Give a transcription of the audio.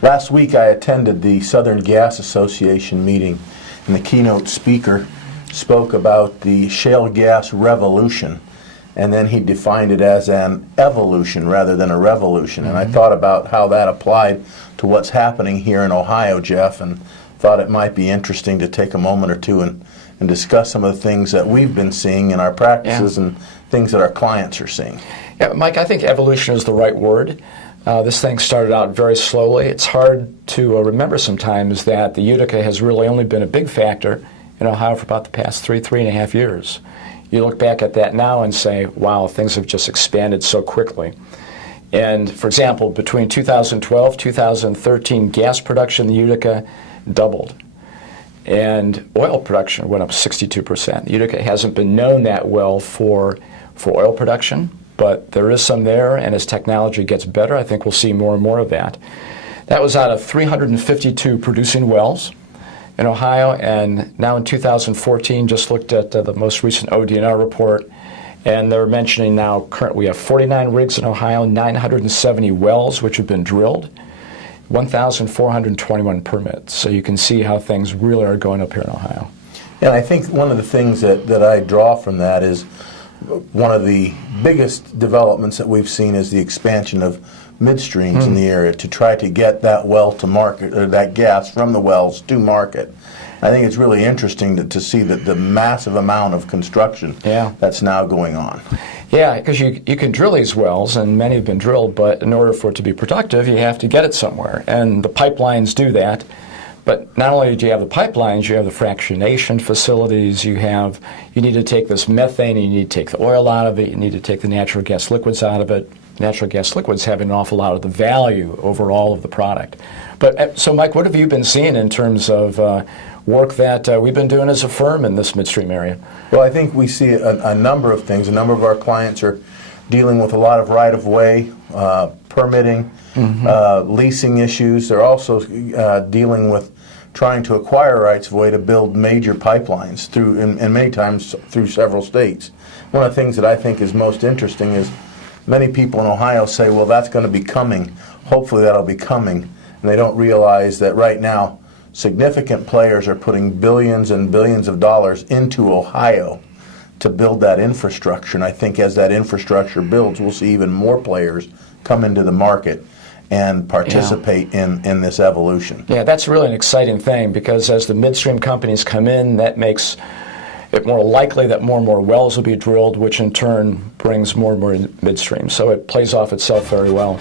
Last week I attended the Southern Gas Association meeting, and the keynote speaker spoke about the shale gas revolution, and then he defined it as an evolution rather than a revolution. And I thought about how that applied to what's happening here in Ohio, Jeff, and thought it might be interesting to take a moment or two and discuss some of the things that we've been seeing in our practices and things that our clients are seeing. Yeah, Mike, I think evolution is the right word. This thing started out very slowly. It's hard to remember sometimes that the Utica has really only been a big factor in Ohio for about the past 3.5 years. You look back at that now and say, wow, things have just expanded so quickly. And for example, between 2012, 2013, gas production in the Utica doubled. And oil production went up 62%. The Utica hasn't been known that well for oil production, but there is some there, and as technology gets better, I think we'll see more and more of that. That was out of 352 producing wells in Ohio, and now in 2014, just looked at the most recent ODNR report, and they're mentioning now currently we have 49 rigs in Ohio, 970 wells which have been drilled, 1,421 permits. So you can see how things really are going up here in Ohio. And I think one of the things that I draw from that is one of the biggest developments that we've seen is the expansion of midstreams in the area to try to get that well to market, or that gas from the wells to market. I think it's really interesting to see that the massive amount of construction that's now going on. Yeah, because you can drill these wells, and many have been drilled, but in order for it to be productive, you have to get it somewhere, and the pipelines do that. But not only do you have the pipelines, you have the fractionation facilities, you need to take this methane, and you need to take the oil out of it, you need to take the natural gas liquids out of it. Natural gas liquids have an awful lot of the value overall of the product. But so Mike, what have you been seeing in terms of work that we've been doing as a firm in this midstream area? Well, I think we see a number of things. A number of our clients are dealing with a lot of right-of-way, permitting, leasing issues. They're also dealing with trying to acquire rights-of-way to build major pipelines through, and many times through several states. One of the things that I think is most interesting is many people in Ohio say, well, that's going to be coming. Hopefully that'll be coming. And they don't realize that right now significant players are putting billions and billions of dollars into Ohio to build that infrastructure. And I think as that infrastructure builds, we'll see even more players come into the market and participate in this evolution. Yeah, that's really an exciting thing, because as the midstream companies come in, that makes it more likely that more and more wells will be drilled, which in turn brings more and more midstream. So it plays off itself very well.